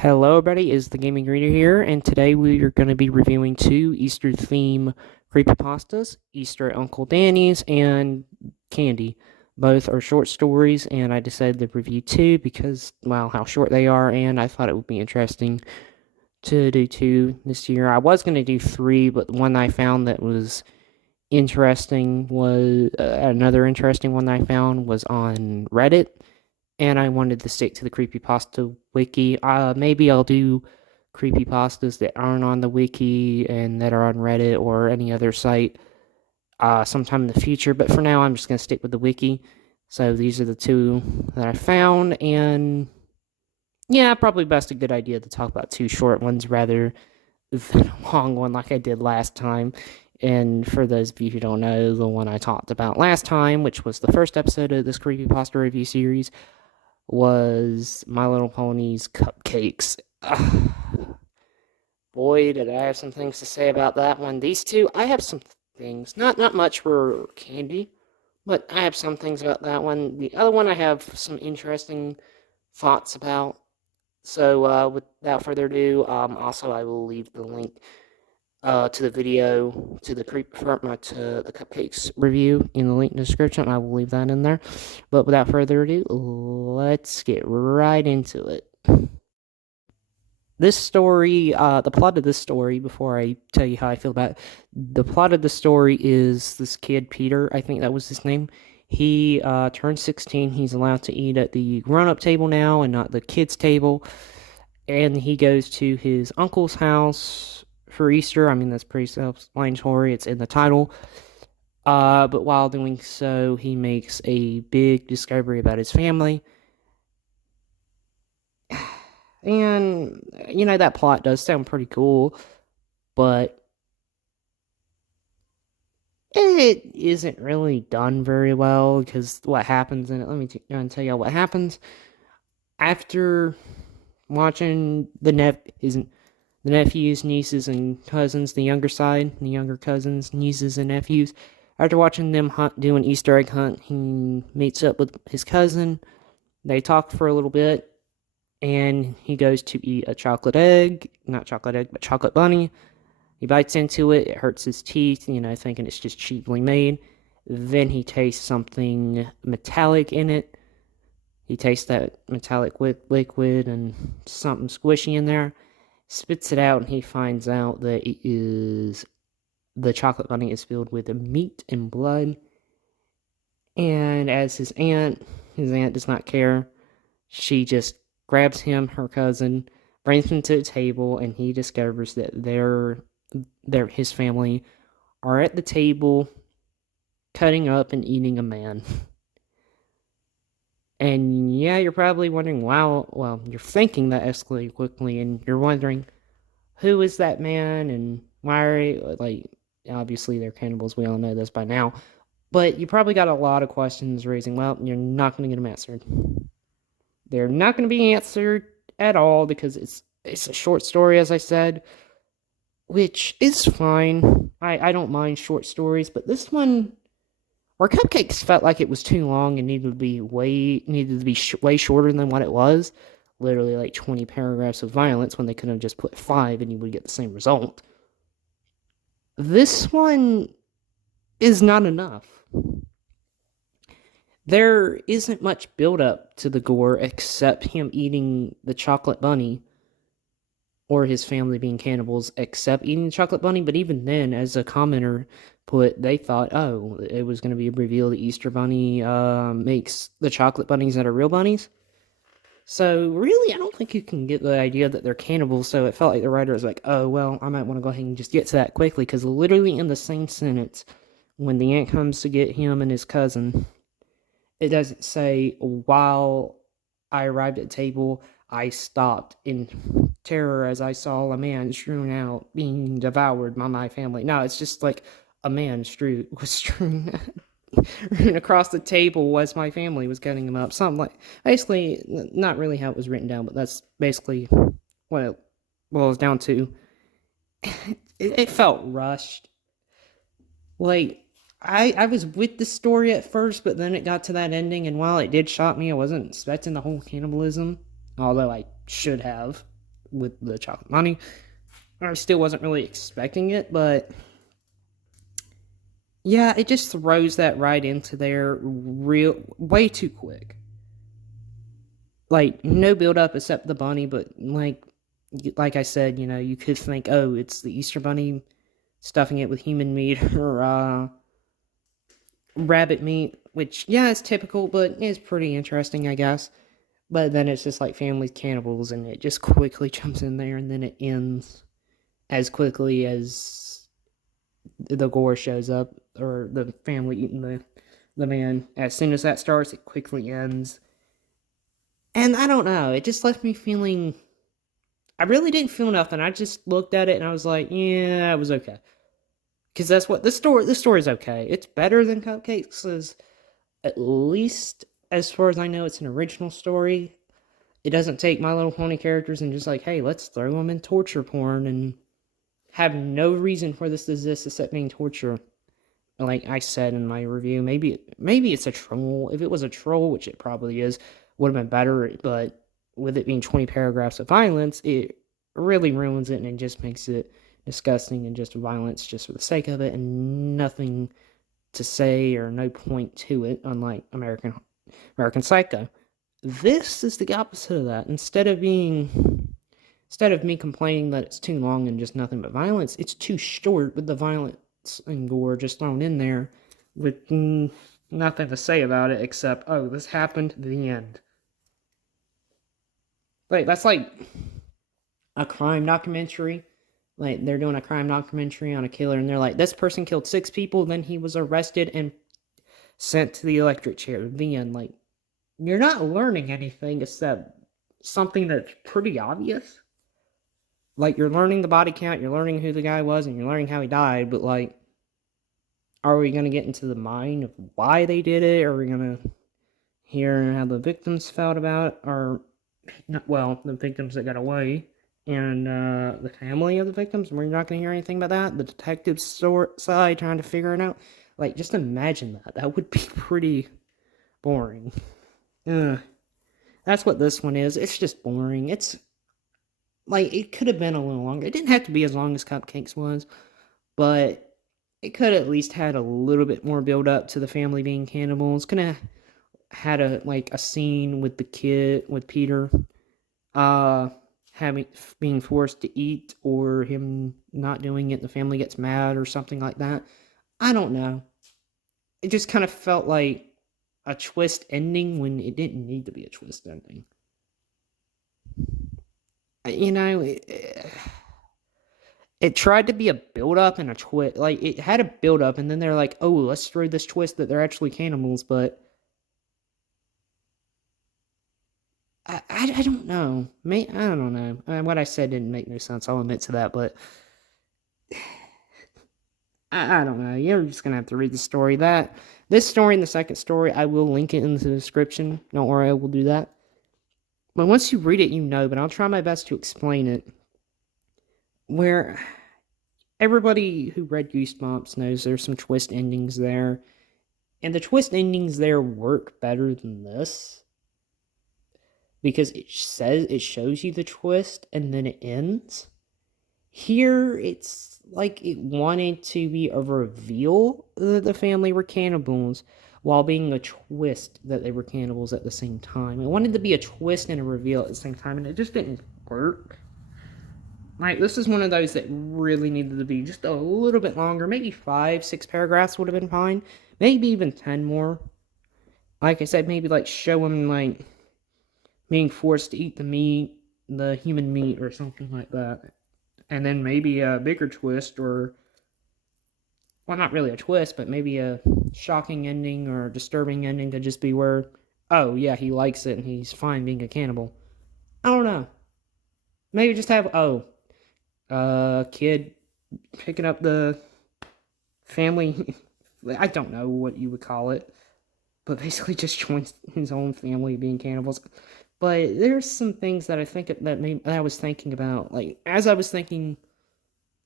Hello, everybody. Is the Gaming Reader here, and today we are going to be reviewing two Easter theme creepypastas: Easter at Uncle Danny's and Candy. Both are short stories, and I decided to review two because, well, how short they are, and I thought it would be interesting to do two this year. I was going to do three, but the one I found that was interesting was another interesting one I found was on Reddit, and I wanted to stick to the creepypasta wiki. Maybe I'll do creepypastas that aren't on the wiki and that are on Reddit or any other site sometime in the future. But for now, I'm just going to stick with the wiki. So these are the two that I found, and yeah, probably best a good idea to talk about two short ones rather than a long one like I did last time. And for those of you who don't know, the one I talked about last time, which was the first episode of this creepypasta review series, was My Little Pony's Cupcakes. Boy, did I have some things to say about that one. These two, I have some things. Not much for Candy, but I have some things about that one. The other one I have some interesting thoughts about. So, without further ado, also I will leave the link to the video to the to the cupcakes review in the link description. I will leave that in there. But without further ado, let's get right into it. This story, the plot of this story, before I tell you how I feel about it, the plot of the story is this kid, Peter, I think that was his name. He turned 16. He's allowed to eat at the grown up table now and not the kids' table. And he goes to his uncle's house for Easter. I mean, that's pretty self explanatory, it's in the title. But while doing so, he makes a big discovery about his family. And, that plot does sound pretty cool, but it isn't really done very well because what happens in it, let me tell you what happens. After watching the nephews, nieces, and cousins, the younger cousins, nieces, and nephews, after watching them do an Easter egg hunt, he meets up with his cousin. They talk for a little bit, and he goes to eat a chocolate egg, not chocolate egg, but chocolate bunny. He bites into it, it hurts his teeth, thinking it's just cheaply made. Then he tastes something metallic in it. He tastes that metallic liquid and something squishy in there, spits it out, and he finds out that the chocolate bunny is filled with meat and blood. And as his aunt does not care. She just grabs him, her cousin, brings him to the table, and he discovers that his family are at the table cutting up and eating a man. And yeah, you're probably wondering, wow, well, you're thinking that escalated quickly, and you're wondering, who is that man, and why are obviously they're cannibals, we all know this by now, but you probably got a lot of questions raising. Well, you're not going to get them answered. They're not going to be answered at all because it's a short story, as I said, which is fine. I don't mind short stories, but this one, where Cupcakes felt like it was too long and needed to be way shorter than what it was, literally like 20 paragraphs of violence when they could have just put 5 and you would get the same result. This one is not enough. There isn't much build up to the gore except him eating the chocolate bunny, or his family being cannibals except eating the chocolate bunny. But even then, as a commenter put, they thought, oh, it was going to be a reveal the Easter bunny makes the chocolate bunnies that are real bunnies. So really, I don't think you can get the idea that they're cannibals. So it felt like the writer was like, oh, well, I might want to go ahead and just get to that quickly, because literally in the same sentence, when the aunt comes to get him and his cousin, it doesn't say, while I arrived at the table, I stopped in terror as I saw a man strewn out, being devoured by my family. No, it's just like a man was strewn across the table as my family was cutting him up. Something like, basically, not really how it was written down, but that's basically what it boils down to. It felt rushed. Like, I was with the story at first, but then it got to that ending, and while it did shock me, I wasn't expecting the whole cannibalism, although I should have. with the chocolate bunny. I still wasn't really expecting it, but yeah, it just throws that right into there real way too quick. Like no build up except the bunny, but like I said, you could think, oh, it's the Easter bunny stuffing it with human meat or rabbit meat, which yeah, it's typical, but it's pretty interesting, I guess. But then it's just like family cannibals, and it just quickly jumps in there, and then it ends as quickly as the gore shows up, or the family eating the man. As soon as that starts, it quickly ends. And I don't know, it just left me feeling. I really didn't feel nothing. I just looked at it and I was like, yeah, it was okay. Because that's what this story is okay. It's better than Cupcakes, at least as far as I know, it's an original story. It doesn't take My Little Pony characters and just like, hey, let's throw them in torture porn and have no reason for this to exist except being torture. Like I said in my review, maybe it's a troll. If it was a troll, which it probably is, would have been better. But with it being 20 paragraphs of violence, it really ruins it and it just makes it disgusting and just violence just for the sake of it and nothing to say or no point to it. Unlike American Psycho, this is the opposite of that. Instead of me complaining that it's too long and just nothing but violence, it's too short with the violence and gore just thrown in there with nothing to say about it except, oh, this happened, the end. Like, that's like a crime documentary. Like, they're doing a crime documentary on a killer, and they're like, this person killed 6 people, then he was arrested and sent to the electric chair. The end. Like, you're not learning anything except something that's pretty obvious. Like, you're learning the body count, you're learning who the guy was, and you're learning how he died, but, like, are we going to get into the mind of why they did it? Are we going to hear how the victims felt about it? Or, well, the victims that got away, and the family of the victims? We're not going to hear anything about that. The detective side trying to figure it out. Like, just imagine that. That would be pretty boring. That's what this one is. It's just boring. It's like, it could have been a little longer. It didn't have to be as long as Cupcakes was, but it could at least had a little bit more build up to the family being cannibals. Could have had a scene with the kid, with Peter, having being forced to eat, or him not doing it. The family gets mad or something like that. I don't know. It just kind of felt like a twist ending when it didn't need to be a twist ending. You know, it tried to be a build up and a twist. Like, it had a build up, and then they're like, oh, let's throw this twist that they're actually cannibals, but I don't know. I don't know. What I said didn't make no sense. I'll admit to that, but I don't know. You're just gonna have to read the story. This story and the second story, I will link it in the description. Don't worry, I will do that. But once you read it, you know. But I'll try my best to explain it. Where everybody who read Goosebumps knows there's some twist endings there, and the twist endings there work better than this because it shows you the twist and then it ends. Here, it's like it wanted to be a reveal that the family were cannibals while being a twist that they were cannibals at the same time. It wanted to be a twist and a reveal at the same time, and it just didn't work. Like, this is one of those that really needed to be just a little bit longer. Maybe 5, 6 paragraphs would have been fine. Maybe even 10 more. Like I said, maybe like show him like being forced to eat the human meat or something like that. And then maybe a bigger twist, or, well, not really a twist, but maybe a shocking ending or disturbing ending could just be where, oh, yeah, he likes it and he's fine being a cannibal. I don't know. Maybe just have, kid picking up the family. I don't know what you would call it, but basically just joins his own family being cannibals. But there's some things that I think that I was thinking about, like, as I was thinking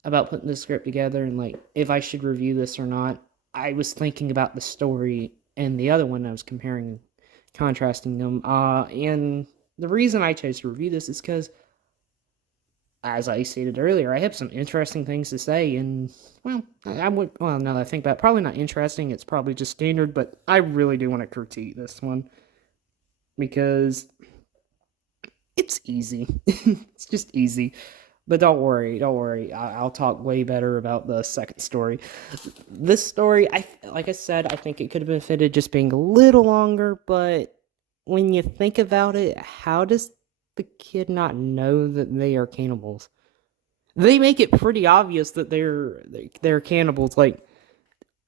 about putting the script together and like if I should review this or not, I was thinking about the story and the other one. I was comparing, contrasting them. And the reason I chose to review this is because as I stated earlier, I have some interesting things to say, and well, I would. Well, now that I think about it, probably not interesting. It's probably just standard, but I really do want to critique this one because it's easy. It's just easy. But don't worry, don't worry. I'll talk way better about the second story. This story, like I said, I think it could have been fitted just being a little longer. But when you think about it, how does the kid not know that they are cannibals? They make it pretty obvious that they're cannibals. Like,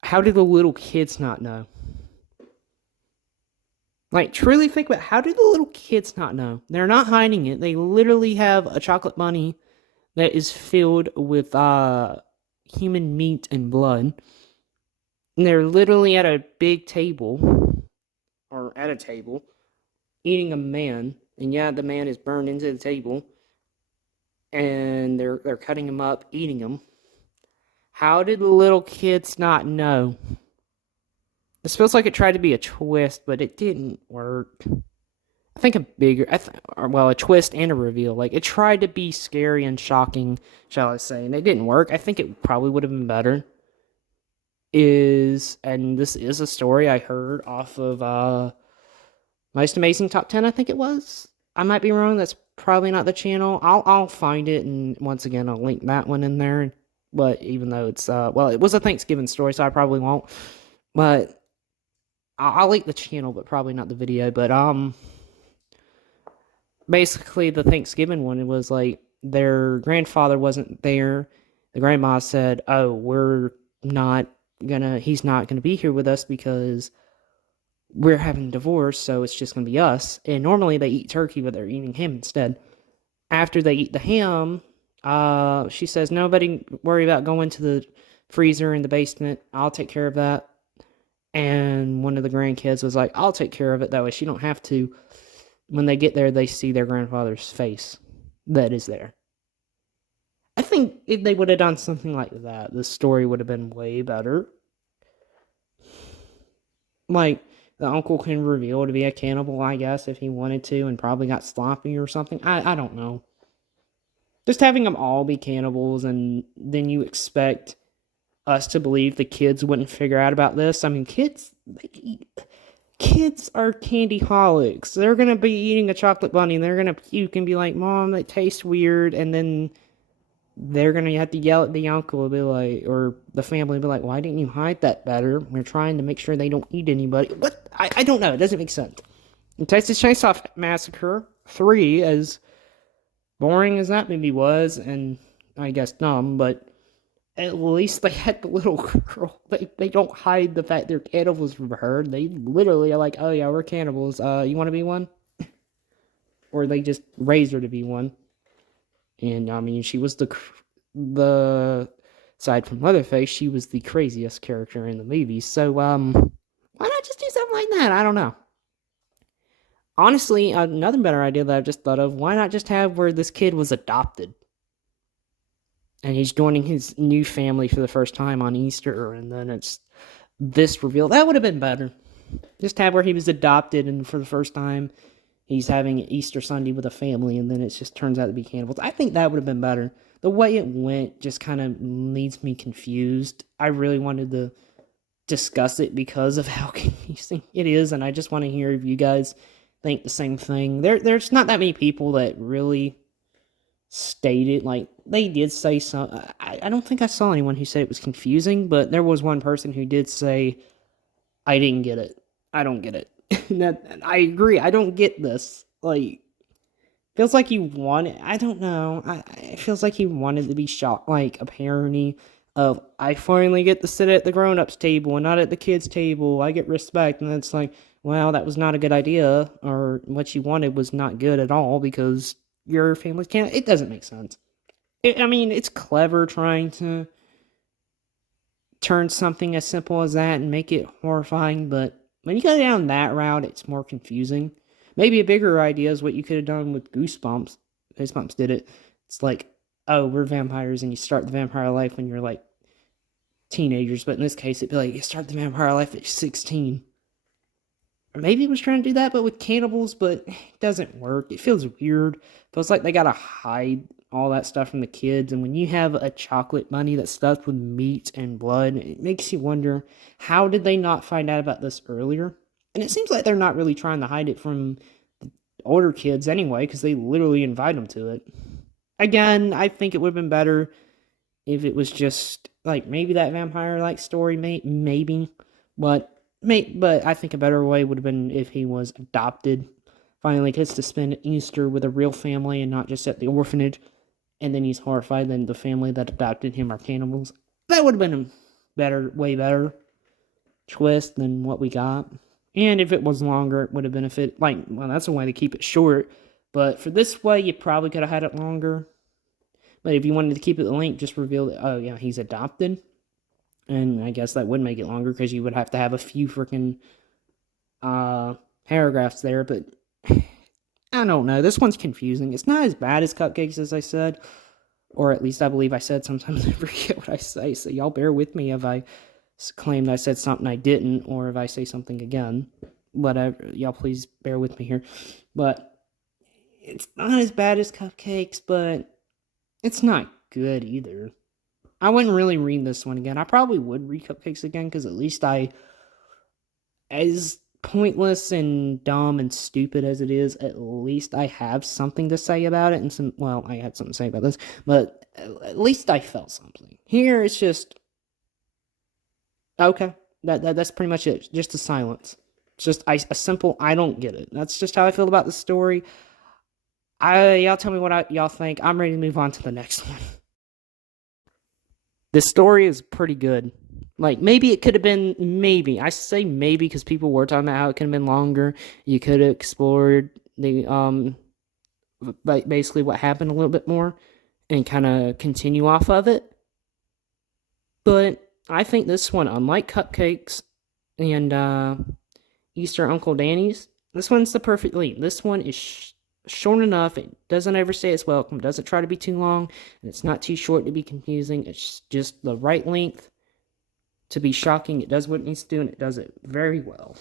how do the little kids not know? Like, truly think about how do the little kids not know? They're not hiding it. They literally have a chocolate bunny that is filled with human meat and blood. And they're literally at a big table, or at a table, eating a man. And yeah, the man is burned into the table. And they're cutting him up, eating him. How did the little kids not know? This feels like it tried to be a twist, but it didn't work. I think a bigger, well, a twist and a reveal. Like, it tried to be scary and shocking, shall I say, and it didn't work. I think it probably would have been better. And this is a story I heard off of Most Amazing Top 10, I think it was. I might be wrong. That's probably not the channel. I'll find it, and once again, I'll link that one in there. But even though it's, well, it was a Thanksgiving story, so I probably won't. But I'll link the channel, but probably not the video. But, basically the Thanksgiving one, it was like their grandfather wasn't there. The grandma said, "Oh, he's not gonna be here with us because we're having a divorce, so it's just gonna be us." And normally they eat turkey, but they're eating ham instead. After they eat the ham, she says, "Nobody worry about going to the freezer in the basement. I'll take care of that." And one of the grandkids was like, "I'll take care of it. That way she don't have to." When they get there, they see their grandfather's face that is there. I think if they would have done something like that, the story would have been way better. Like, the uncle can reveal to be a cannibal, I guess, if he wanted to, and probably got sloppy or something. I don't know. Just having them all be cannibals, and then you expect us to believe the kids wouldn't figure out about this. I mean, kids are candy holics. They're gonna be eating a chocolate bunny and they're gonna puke and be like, "Mom, that tastes weird," and then they're gonna have to yell at the uncle and be like, or the family and be like, "Why didn't you hide that better? We're trying to make sure they don't eat anybody." What? I don't know. It doesn't make sense. And Texas Chainsaw Massacre 3, as boring as that movie was, and I guess dumb, but at least they had the little girl. They don't hide the fact they're cannibals from her. They literally are like, "Oh yeah, we're cannibals. You want to be one?" Or they just raised her to be one. And I mean, she was the aside from Leatherface, she was the craziest character in the movie. So why not just do something like that? I don't know. Honestly, another better idea that I've just thought of: why not just have where this kid was adopted? And he's joining his new family for the first time on Easter, and then it's this reveal. That would have been better. Just have where he was adopted, and for the first time, he's having Easter Sunday with a family, and then it just turns out to be cannibals. I think that would have been better. The way it went just kind of leaves me confused. I really wanted to discuss it because of how confusing it is, and I just want to hear if you guys think the same thing. There's not that many people that really stated, like, they did say some. I don't think I saw anyone who said it was confusing, but there was one person who did say, "I didn't get it. I don't get it." And I agree. I don't get this. Like, feels like he wanted. I don't know. It feels like he wanted to be shocked, like a parody of, "I finally get to sit at the grown-ups table and not at the kids table. I get respect." And it's like, well, that was not a good idea, or what you wanted was not good at all because your family can't. It doesn't make sense. I mean, it's clever trying to turn something as simple as that and make it horrifying, but when you go down that route, it's more confusing. Maybe a bigger idea is what you could have done with Goosebumps. Goosebumps did it. It's like, "Oh, we're vampires," and you start the vampire life when you're like teenagers, but in this case, it'd be like, you start the vampire life at 16. maybe it was trying to do that, but with cannibals, but it doesn't work. It feels weird. Feels like they gotta hide all that stuff from the kids. And when you have a chocolate bunny that's stuffed with meat and blood, it makes you wonder, how did they not find out about this earlier? And it seems like they're not really trying to hide it from older kids anyway, because they literally invite them to it. Again, I think it would have been better if it was just like maybe that vampire like story, maybe, but but I think a better way would have been if he was adopted. Finally gets to spend Easter with a real family and not just at the orphanage, and then he's horrified that the family that adopted him are cannibals. That would have been a way better twist than what we got. And if it was longer, it would have benefited. Well, that's a way to keep it short. But for this way, you probably could have had it longer. But if you wanted to keep it length, just reveal that, oh, yeah, he's adopted. And I guess that would make it longer because you would have to have a few freaking paragraphs there. But I don't know. This one's confusing. It's not as bad as Cupcakes, as I said. Or at least I believe I said. Sometimes I forget what I say. So y'all bear with me if I claim that I said something I didn't. Or if I say something again. Whatever. Y'all please bear with me here. But it's not as bad as Cupcakes, but it's not good either. I wouldn't really read this one again. I probably would read Cupcakes again because at least as pointless and dumb and stupid as it is, at least I have something to say about it. And I had something to say about this, but at least I felt something. Here, it's just, okay, that's pretty much it. Just a silence. It's just a simple, I don't get it. That's just how I feel about the story. Y'all tell me what y'all think. I'm ready to move on to the next one. This story is pretty good. Like, maybe it could have been, maybe. I say maybe because people were talking about how it could have been longer. You could have explored basically what happened a little bit more and kind of continue off of it. But I think this one, unlike Cupcakes and Easter Uncle Danny's, this one's the perfect length. This one is short enough. It doesn't overstay its welcome. It doesn't try to be too long, and it's not too short to be confusing. It's just the right length to be shocking. It does what it needs to do, and it does it very well.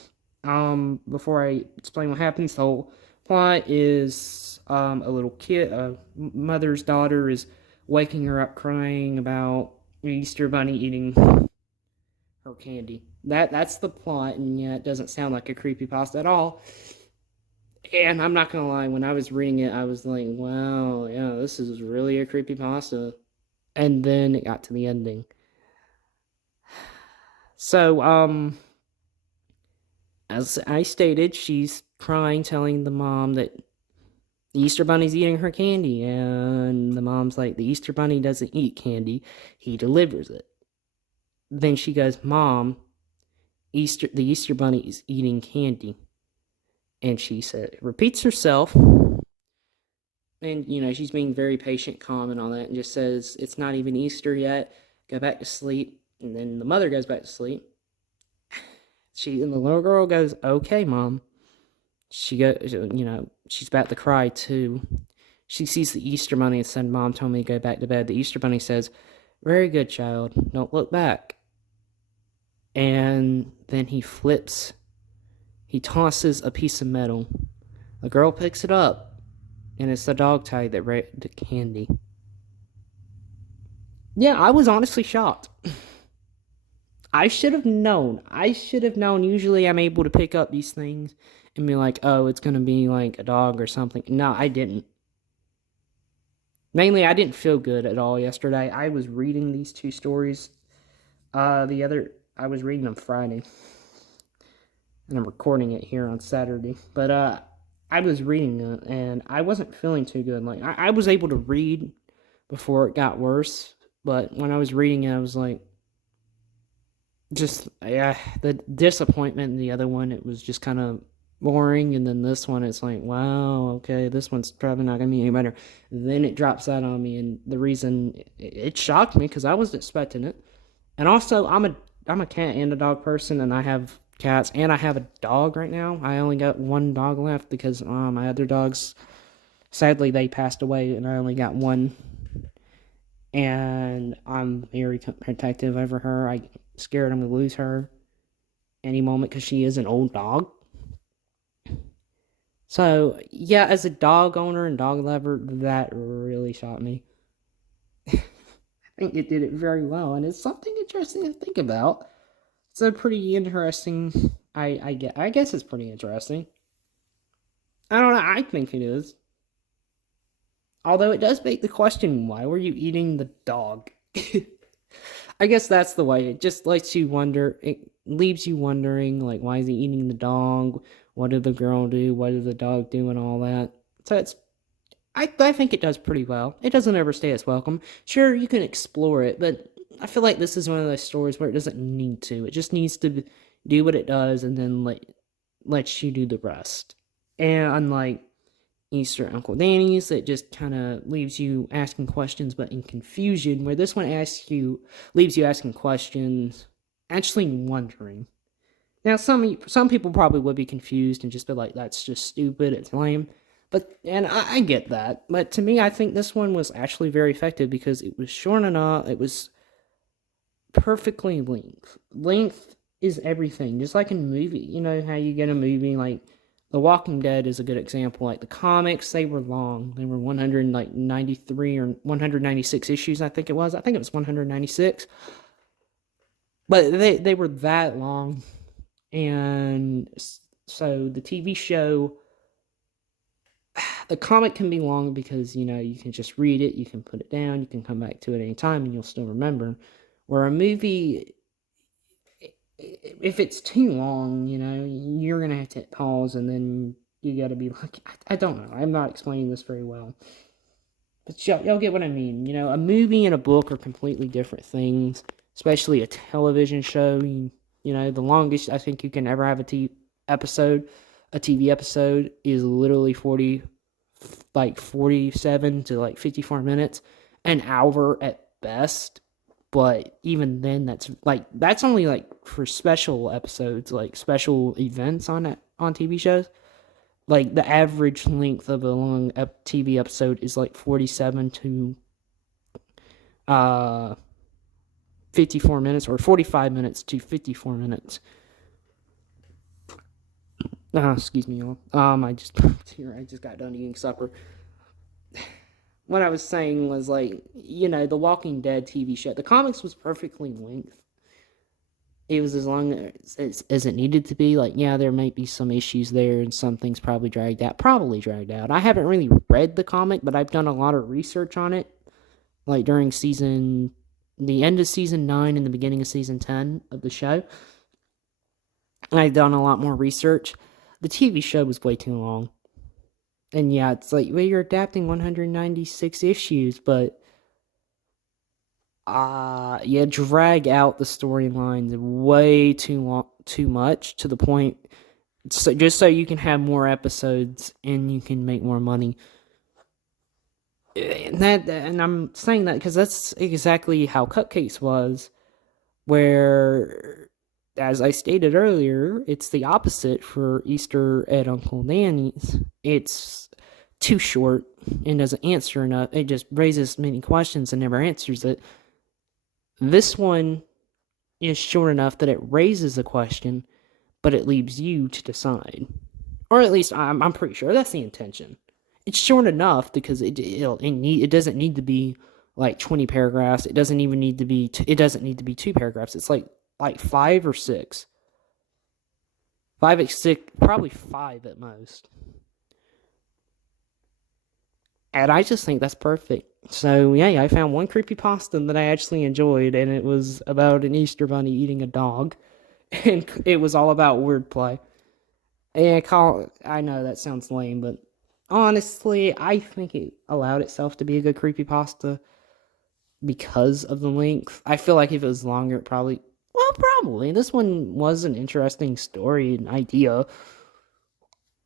Before I explain what happens, the whole plot is a little kid, a mother's daughter is waking her up crying about Easter Bunny eating her candy. That's the plot, and yeah, it doesn't sound like a creepypasta at all. And I'm not gonna lie, when I was reading it, I was like, wow, yeah, this is really a creepypasta. And then it got to the ending. So, as I stated, she's crying, telling the mom that the Easter Bunny's eating her candy. And the mom's like, the Easter Bunny doesn't eat candy, he delivers it. Then she goes, Mom, the Easter Bunny is eating candy. And she repeats herself, and she's being very patient, calm, and all that, and just says, "It's not even Easter yet. Go back to sleep." And then the mother goes back to sleep. And the little girl goes, "Okay, Mom." She goes, she's about to cry too. She sees the Easter Bunny and said, "Mom told me to go back to bed." The Easter Bunny says, "Very good, child. Don't look back." And then he tosses a piece of metal. The girl picks it up, and it's the dog tag that raped the candy. Yeah, I was honestly shocked. I should have known. Usually I'm able to pick up these things and be like, oh, it's going to be like a dog or something. No, I didn't. Mainly, I didn't feel good at all yesterday. I was reading these two stories. I was reading them Friday. And I'm recording it here on Saturday. But I was reading it, and I wasn't feeling too good. Like, I was able to read before it got worse. But when I was reading it, I was like, the disappointment in the other one, it was just kind of boring. And then this one, it's like, wow, okay, this one's probably not going to be any better. And then it drops out on me. And the reason it shocked me, because I wasn't expecting it. And also, I'm a cat and a dog person, and I have cats, and I have a dog right now. I only got one dog left because my other dogs, sadly, they passed away, and I only got one. And I'm very protective over her. I'm scared I'm going to lose her any moment because she is an old dog. So yeah, as a dog owner and dog lover, that really shocked me. I think it did it very well, and it's something interesting to think about. It's a pretty interesting. I guess it's pretty interesting. I don't know. I think it is. Although it does make the question, why were you eating the dog? I guess that's the way. It just lets you wonder. It leaves you wondering, like, why is he eating the dog? What did the girl do? What did the dog do, and all that. So it's. I think it does pretty well. It doesn't overstay its welcome. Sure, you can explore it, but I feel like this is one of those stories where it doesn't need to. It just needs to do what it does, and then lets you do the rest. And unlike Easter Uncle Danny's, it just kind of leaves you asking questions, but in confusion. Where this one leaves you asking questions, actually wondering. Now, some people probably would be confused and just be like, "That's just stupid. It's lame." But and I get that. But to me, I think this one was actually very effective because it was short enough. It was perfectly length. Length is everything. Just like in a movie, you know how you get a movie like The Walking Dead is a good example. Like the comics, they were long. They were 193 or 196 issues. I think it was. I think it was 196. But they were that long, and so the TV show, the comic can be long because you can just read it, you can put it down, you can come back to it any time, and you'll still remember. Where a movie, if it's too long, you're gonna have to hit pause, and then you gotta be like, I don't know. I'm not explaining this very well, but y'all get what I mean. A movie and a book are completely different things, especially a television show. The longest I think you can ever have episode, a TV episode, is literally 47 to like 54 minutes, an hour at best. But even then, that's only like for special episodes, like special events on TV shows. Like the average length of a long TV episode is like 47 to uh 54 minutes, or 45 minutes to 54 minutes. Excuse me, y'all. I just got done eating supper. What I was saying was, like, the Walking Dead TV show. The comics was perfectly length. It was as long as it needed to be. Like, yeah, there might be some issues there, and some things probably dragged out. Probably dragged out. I haven't really read the comic, but I've done a lot of research on it. Like during the end of season 9 and the beginning of season 10 of the show, I've done a lot more research. The TV show was way too long. And yeah, it's like, well, you're adapting 196 issues, but yeah, drag out the storylines way too long, too much, to the point, so just so you can have more episodes and you can make more money. And I'm saying that because that's exactly how Cupcakes was, where, as I stated earlier, it's the opposite for Easter at Uncle Danny's. It's too short and doesn't answer enough. It just raises many questions and never answers it. This one is short enough that it raises a question, but it leaves you to decide. Or at least I'm pretty sure that's the intention. It's short enough because it doesn't need to be like 20 paragraphs. It doesn't even need to be it doesn't need to be 2 paragraphs. It's like 5 or 6. 5 or 6, probably 5 at most. And I just think that's perfect. So yeah, I found one creepypasta that I actually enjoyed, and it was about an Easter bunny eating a dog, and it was all about wordplay. And I know that sounds lame, but honestly, I think it allowed itself to be a good creepypasta because of the length. I feel like if it was longer, probably. This one was an interesting story and idea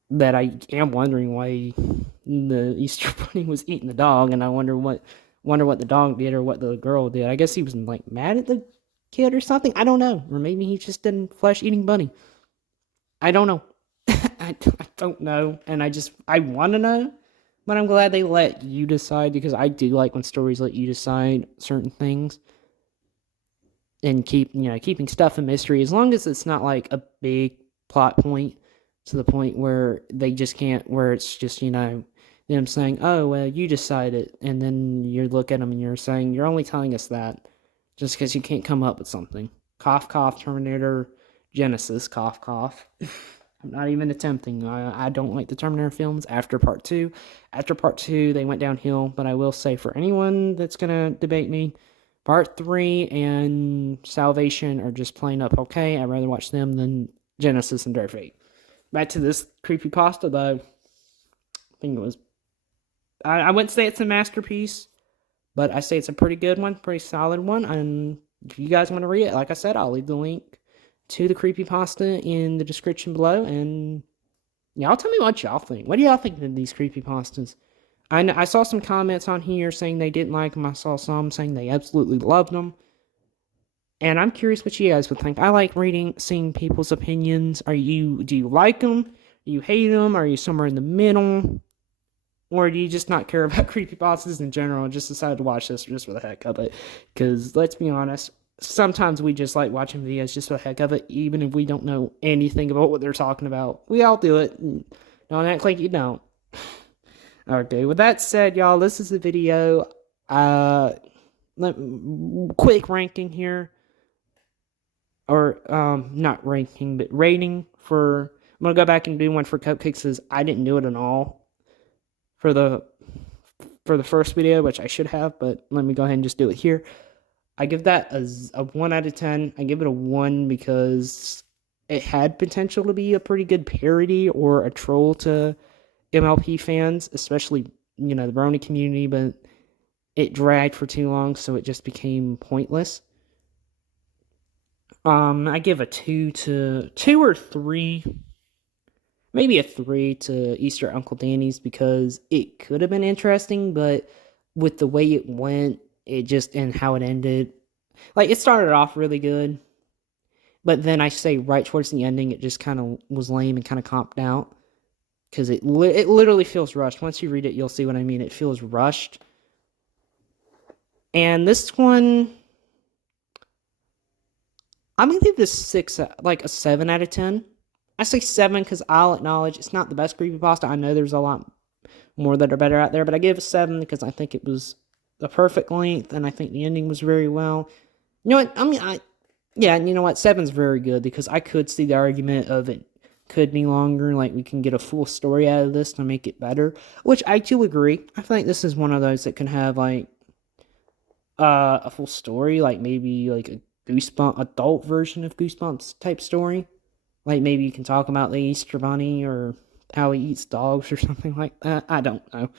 that I am wondering why the Easter Bunny was eating the dog, and I wonder what the dog did or what the girl did. I guess he was like mad at the kid or something. I don't know, or maybe he just didn't flesh eating bunny. I don't know. I don't know, and I want to know, but I'm glad they let you decide, because I do like when stories let you decide certain things and keeping stuff a mystery, as long as it's not like a big plot point. to the point where they just can't, where it's just, them saying, oh, well, you decided. And then you look at them and you're saying, you're only telling us that just because you can't come up with something. Cough, cough, Terminator, Genesis, cough, cough. I'm not even attempting. I don't like the Terminator films after part two. After part two, they went downhill. But I will say, for anyone that's going to debate me, part three and Salvation are just plain up okay. I'd rather watch them than Genesis and Dark Fate. Back to this creepypasta, though. I think it was. I wouldn't say it's a masterpiece, but I say it's a pretty good one, pretty solid one. And if you guys want to read it, like I said, I'll leave the link to the creepypasta in the description below. And y'all tell me what y'all think. What do y'all think of these creepypastas? I saw some comments on here saying they didn't like them. I saw some saying they absolutely loved them. And I'm curious what you guys would think. I like seeing people's opinions. Do you like them? Do you hate them? Are you somewhere in the middle? Or do you just not care about creepypastas in general and just decided to watch this just for the heck of it? Because let's be honest, sometimes we just like watching videos just for the heck of it, even if we don't know anything about what they're talking about. We all do it. Don't act like you don't. Okay, with that said, y'all, this is the video. Quick ranking here. Or, not ranking, but rating for... I'm going to go back and do one for cupcakes, because I didn't do it at all for the first video, which I should have, but let me go ahead and just do it here. I give that a 1 out of 10. I give it a 1 because it had potential to be a pretty good parody or a troll to MLP fans, especially, the Brony community, but it dragged for too long, so it just became pointless. I give a 2 or 3, maybe a 3 to Easter Uncle Danny's, because it could have been interesting, but with the way it went, and how it ended, like, it started off really good, but then I say right towards the ending, it just kind of was lame and kind of comped out, because it literally feels rushed. Once you read it, you'll see what I mean. It feels rushed. And this one, I'm going to give this a 7 out of 10. I say 7 because I'll acknowledge it's not the best creepypasta. I know there's a lot more that are better out there, but I give it 7 because I think it was the perfect length, and I think the ending was very well. You know what? And you know what? 7's very good, because I could see the argument of it could be longer, like we can get a full story out of this to make it better, which I do agree. I think this is one of those that can have, like, a full story, like maybe like a Goosebumps adult version of Goosebumps type story. Like maybe you can talk about the Easter Bunny or how he eats dogs or something like that. I don't know.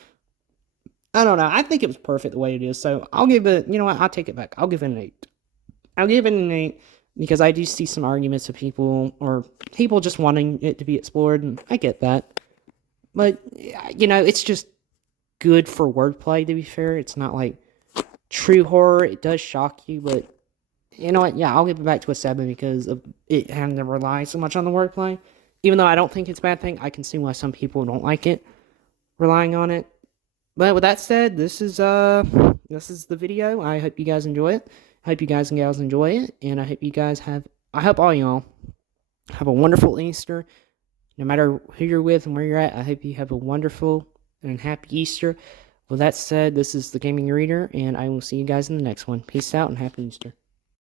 I think it was perfect the way it is. So I'll give it, you know what? I'll take it back. I'll give it an 8. I'll give it an 8 because I do see some arguments of people just wanting it to be explored, and I get that. But, it's just good for wordplay, to be fair. It's not like true horror. It does shock you, but you know what? Yeah, I'll give it back to a 7 because of it having to rely so much on the wordplay. Even though I don't think it's a bad thing, I can see why some people don't like it, relying on it. But with that said, this is the video. I hope you guys enjoy it. I hope you guys and gals enjoy it, and I hope all y'all have a wonderful Easter. No matter who you're with and where you're at, I hope you have a wonderful and happy Easter. With that said, this is the Gaming Reader, and I will see you guys in the next one. Peace out and happy Easter.